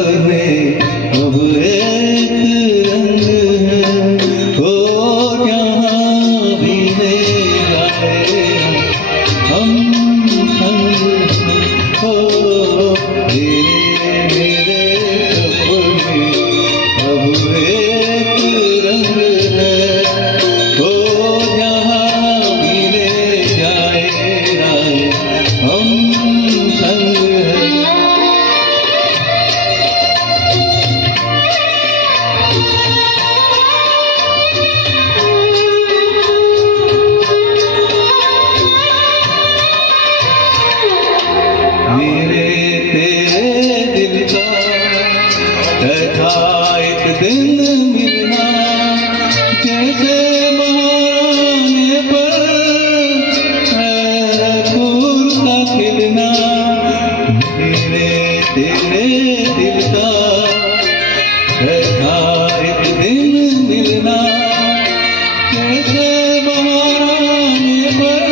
सपने अब एक रंग है। ओ जहाँ भी ले जाए हम संग हैं। ओ तेरे मेरे सपने अब एक रंग है। ओ जहाँ भी ले जाए हम संग हैं। मेरे तेरे दिल का ऐसा एक दिन मिलना, जैसे महाने पर है फूल का खिलना। मेरे तेरे दिल का ऐसा एक दिन मिलना, जैसे महाने पर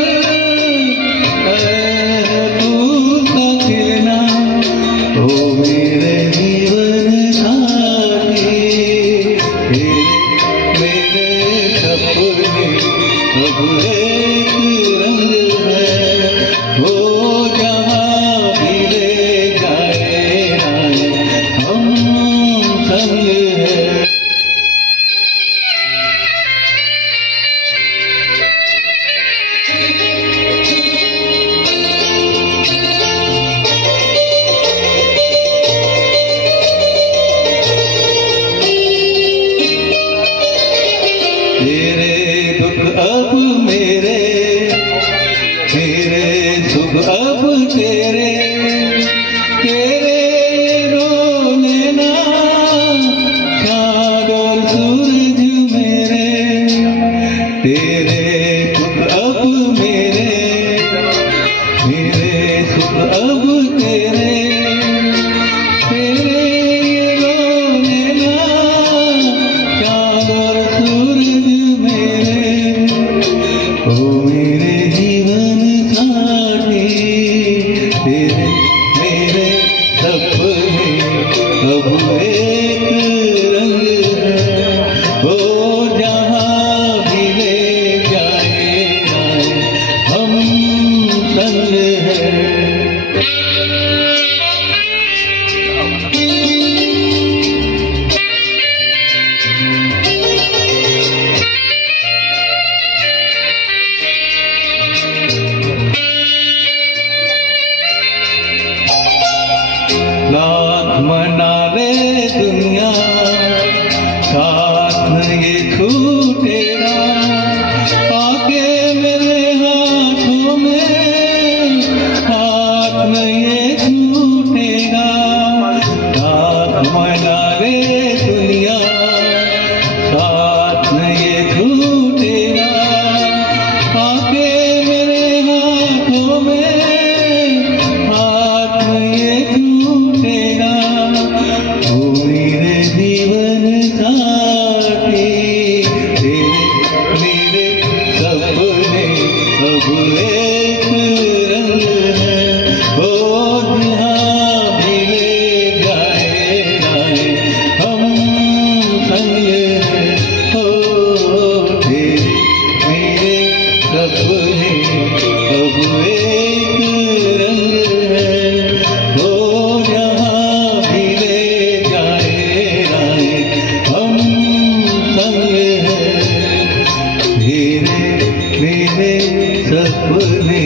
ओ मेरे जीवन साथी, मेरे सपने अब एक रंग है। ओ जहाँ भी ले जाए हम संग हैं। तेरे दुख अब मेरे सुख अब तेरे, तेरे रोने ना चाँद और सूरज मेरे। तेरे सुख अब मेरे सुख अब तेरे, तेरे रोने ना चाँद और सूरज मेरे। ओ मेरे जीवन साथी, तेरे मेरे सपने अब एक रंग है। ओ जहाँ भी ले जाए हम संग हैं। लाख मना ले दुनिया, साथ ये छूटेगा। आके मेरे हाथों में हाथ ये छूटेगा। लाख मना ले दुनिया, साथ ये छूटेगा। आके मेरे हाथों में हाथ ये छूटेगा। ओ मेरे जीवन साथी, तेरे मेरे सपने अब एक रंग है। ओ जहाँ भी ले जाए हम संग हैं। ओ तेरे मेरे सपने अब एक रंग है। ओ जहाँ भी ले जाए हम संग हैं। तेरे मेरे सपने